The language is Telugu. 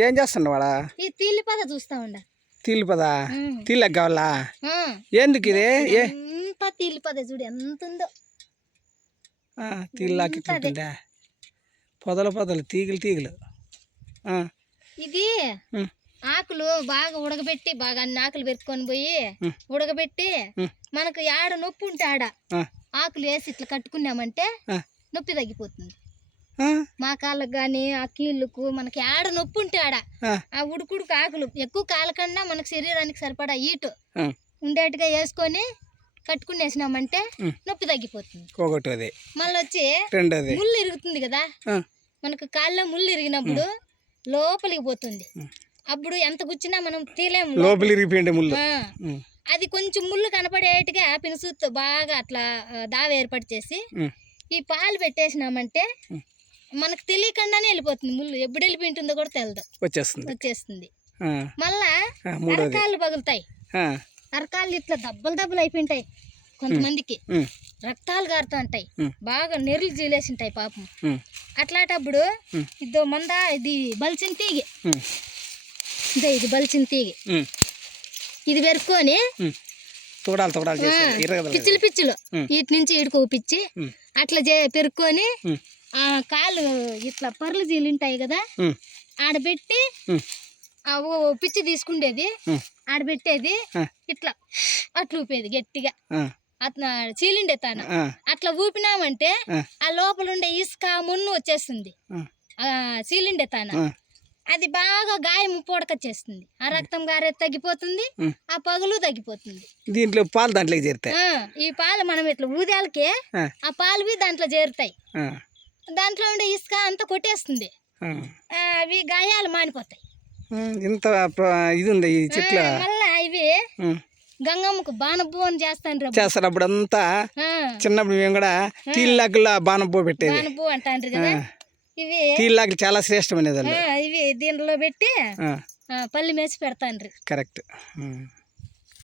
ఏం చేస్తున్నావు వాడా? ఈ పద చూస్తా ఉండ. తీలు పదా? తీళ్ళకి కావాలా? ఎందుకు ఇది? ఎంత తీలి పద చూడు ఎంత ఉందో ఆ, తీళ్ళకి పొదలు పొదలు తీగలు తీగలు. ఇది ఆకులు బాగా ఉడకబెట్టి బాగా అన్ని ఆకులు పెరుక్కొని పోయి. ఉడకబెట్టి. మనకు ఆడ నొప్పి ఉంటే ఆడ ఆకులు వేసి ఇట్లా కట్టుకున్నామంటే నొప్పి తగ్గిపోతుంది. మా కాళ్ళకు కానీ ఆ కీళ్ళకు మనకి ఆడ నొప్పి ఉంటే ఆడ ఆ, ఉడుకుడుకు ఆకులు ఎక్కువ కాలకన్నా మనకు శరీరానికి సరిపడా ఈటు. ఉండేట్టుగా వేసుకొని కట్టుకునేసినామంటే ఉమ్. నొప్పి తగ్గిపోతుంది. ఒకటోది. మళ్ళీ వచ్చి రెండోది. ముళ్ళు ఇరుగుతుంది కదా? మనకు కాళ్ళలో ముళ్ళు ఇరిగినప్పుడు లోపలికి పోతుంది. అప్పుడు ఎంత గుచ్చినా మనం తీలేము లోపల ఇరిగిపోయింది ముళ్ళు. అది కొంచెం ముళ్ళు కనపడేట్టుగా పినుసుతో బాగా అట్లా దావ ఏర్పాటు చేసి ఈ పాలు పెట్టేసినామంటే. మనకు తెలియకుండానే వెళ్ళిపోతుంది ముళ్ళు. ఎప్పుడు వెళ్ళిపోయింటుందో కూడా తెలదు. వచ్చేస్తుంది. వచ్చేస్తుంది. మళ్ళా అరకాళ్ళు పగులుతాయి. ఆ, అరకాళ్ళు ఇట్లా దబ్బలు దబ్బలు అయిపోయింటాయి కొంతమందికి. రక్తాలు కారుతూ ఉంటాయి. బాగా నెర్లు జీలేసింటాయి పాపం. అట్లాంటప్పుడు. ఇదో మంద ఇది బలిసిన తీగి. ఇదే ఇది బలిసిన తీగి. ఇది పెరుక్కొని. తోడాలి తోడాలి పిచ్చులు పిచ్చులు. ఇటు నుంచి ఇటుకు పిచ్చి అట్లా చే పెరుక్కొని ఆ కాళ్ళు ఇట్లా పర్లు జీలుంటాయి కదా ఆడబెట్టి పిచ్చి తీసుకుండేది ఆడబెట్టేది ఇట్లా అట్లా ఊపేది గట్టిగా. అట్లా చీలిండే తాను. అట్లా ఊపినామంటే ఆ. లోపల ఉండే ఇసుక మున్ను వచ్చేస్తుంది. చీలిండే తాను. అది బాగా గాయం పొడకొచ్చేస్తుంది ఆ రక్తం గారే తగ్గిపోతుంది. ఆ పగులు తగ్గిపోతుంది. దీంట్లో పాలు దాంట్లోకి చేరుతాయి. ఈ పాలు మనం ఇట్లా ఊదేలకే ఆ, పాలువి దాంట్లో చేరుతాయి. దాంట్లో ఉండే ఇసుక అంతా కొట్టేస్తుంది. అవి గాయాలు మానిపోతాయి. ఇంత ఇది ఉంది ఈ చెట్లు. మళ్ళా ఇవి. గంగమ్మకు బాణబు అని చేస్తాను చేస్తారు అప్పుడంతా చిన్నప్పుడు మేము కూడా తీళ్ళాకుల్లో బాణపో పెట్టేది. బాణబు అంటాండ్రు కదా. ఇవి తీళ్ళాకులు చాలా శ్రేష్టమైనది ఇవి దీనిలో పెట్టి పల్లి మేసి పెడతాండ్రి. కరెక్ట్.